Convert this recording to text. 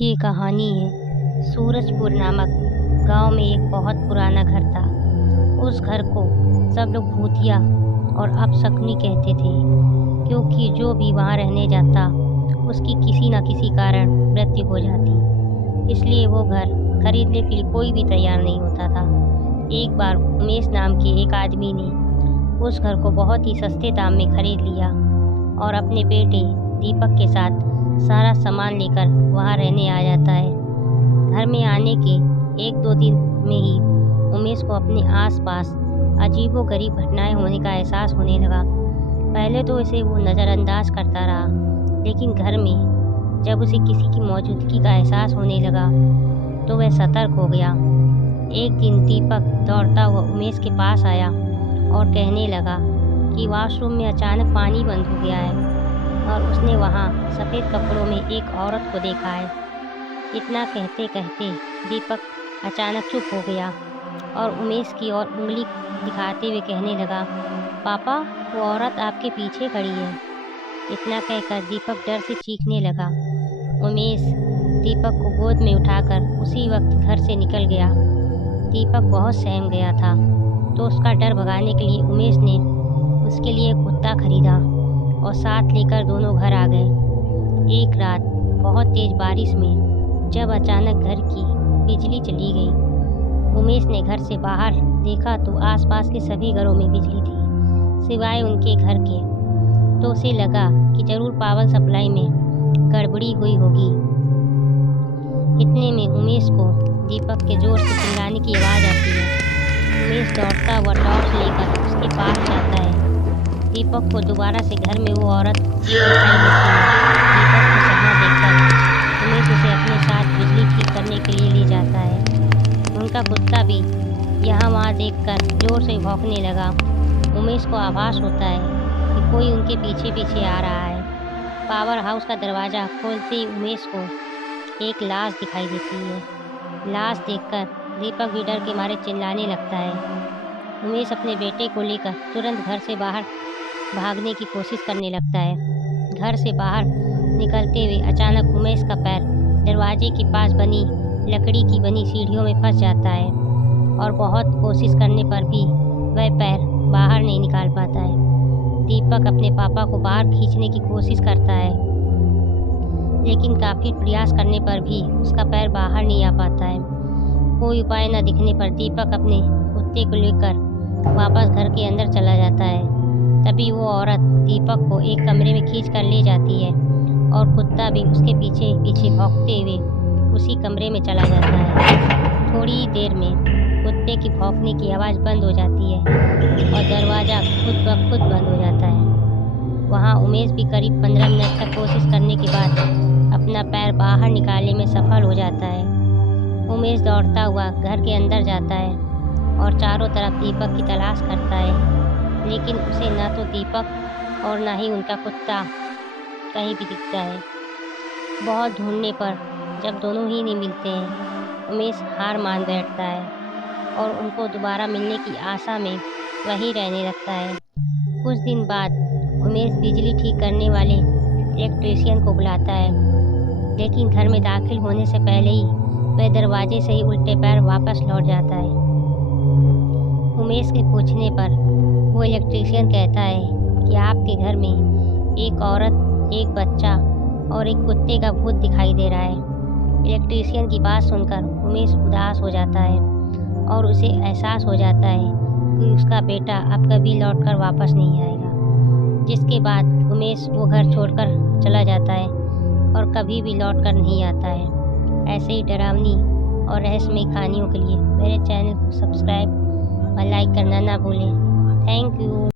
ये कहानी है सूरजपुर नामक गांव में एक बहुत पुराना घर था। उस घर को सब लोग भूतिया और अपशकुनी कहते थे, क्योंकि जो भी वहां रहने जाता उसकी किसी न किसी कारण मृत्यु हो जाती। इसलिए वो घर खरीदने के लिए कोई भी तैयार नहीं होता था। एक बार उमेश नाम के एक आदमी ने उस घर को बहुत ही सस्ते दाम में खरीद लिया और अपने बेटे दीपक के साथ सारा सामान लेकर वहां रहने आ जाता है। घर में आने के एक दो दिन में ही उमेश को अपने आसपास अजीबोगरीब घटनाएं होने का एहसास होने लगा। पहले तो इसे वो नज़रअंदाज करता रहा, लेकिन घर में जब उसे किसी की मौजूदगी का एहसास होने लगा तो वह सतर्क हो गया। एक दिन दीपक दौड़ता हुआ उमेश के पास आया और कहने लगा कि वॉशरूम में अचानक पानी बंद हो गया है और उसने वहाँ सफ़ेद कपड़ों में एक औरत को देखा है। इतना कहते कहते दीपक अचानक चुप हो गया और उमेश की ओर उंगली दिखाते हुए कहने लगा, पापा, वो औरत आपके पीछे खड़ी है। इतना कहकर दीपक डर से चीखने लगा। उमेश दीपक को गोद में उठाकर उसी वक्त घर से निकल गया। दीपक बहुत सहम गया था, तो उसका डर भगाने के लिए उमेश ने उसके लिए एक कुत्ता खरीदा और साथ लेकर दोनों घर आ गए। एक रात बहुत तेज बारिश में जब अचानक घर की बिजली चली गई, उमेश ने घर से बाहर देखा तो आसपास के सभी घरों में बिजली थी सिवाय उनके घर के। तो उसे लगा कि जरूर पावर सप्लाई में गड़बड़ी हुई होगी। इतने में उमेश को दीपक के जोर से चिल्लाने की आवाज़ आती है। उमेश दौड़ता हुआ टॉर्च लेकर उसके पास जाता है। दीपक को दोबारा से घर में वो औरत दिखाई देती है। दीपक को सपना देखकर उमेश उसे अपने साथ बिजली ठीक करने के लिए ले जाता है। उनका कुत्ता भी यहाँ वहाँ देखकर जोर से भौंकने लगा। उमेश को आभास होता है कि कोई उनके पीछे पीछे आ रहा है। पावर हाउस का दरवाज़ा खोलते ही उमेश को एक लाश दिखाई देती है। लाश देखकर दीपक भी डर के मारे चिल्लाने लगता है। उमेश अपने बेटे को लेकर तुरंत घर से बाहर भागने की कोशिश करने लगता है। घर से बाहर निकलते हुए अचानक उमेश का पैर दरवाजे के पास बनी लकड़ी की बनी सीढ़ियों में फंस जाता है और बहुत कोशिश करने पर भी वह पैर बाहर नहीं निकाल पाता है। दीपक अपने पापा को बाहर खींचने की कोशिश करता है, लेकिन काफ़ी प्रयास करने पर भी उसका पैर बाहर नहीं आ पाता है। कोई उपाय न दिखने पर दीपक अपने कुत्ते को लेकर वापस घर के अंदर चला जाता है। तभी वो औरत दीपक को एक कमरे में खींच कर ले जाती है और कुत्ता भी उसके पीछे पीछे भौंकते हुए उसी कमरे में चला जाता है। थोड़ी ही देर में कुत्ते की भौंकने की आवाज़ बंद हो जाती है और दरवाज़ा खुद ब खुद बंद हो जाता है। वहाँ उमेश भी करीब 15 मिनट तक कोशिश करने के बाद अपना पैर बाहर निकालने में सफल हो जाता है। उमेश दौड़ता हुआ घर के अंदर जाता है और चारों तरफ दीपक की तलाश करता है, लेकिन उसे ना तो दीपक और ना ही उनका कुत्ता कहीं भी दिखता है। बहुत ढूंढने पर जब दोनों ही नहीं मिलते हैं, उमेश हार मान बैठता है और उनको दोबारा मिलने की आशा में वहीं रहने लगता है। कुछ दिन बाद उमेश बिजली ठीक करने वाले इलेक्ट्रीशियन को बुलाता है, लेकिन घर में दाखिल होने से पहले ही वह दरवाजे से ही उल्टे पैर वापस लौट जाता है। उमेश के पूछने पर वो इलेक्ट्रीशियन कहता है कि आपके घर में एक औरत, एक बच्चा और एक कुत्ते का भूत दिखाई दे रहा है। इलेक्ट्रीशियन की बात सुनकर उमेश उदास हो जाता है और उसे एहसास हो जाता है कि उसका बेटा अब कभी लौटकर वापस नहीं आएगा। जिसके बाद उमेश वो घर छोड़कर चला जाता है और कभी भी लौटकर नहीं आता है। ऐसे ही डरावनी और रहस्यमयी कहानियों के लिए मेरे चैनल को सब्सक्राइब और लाइक करना ना भूलें। Thank you.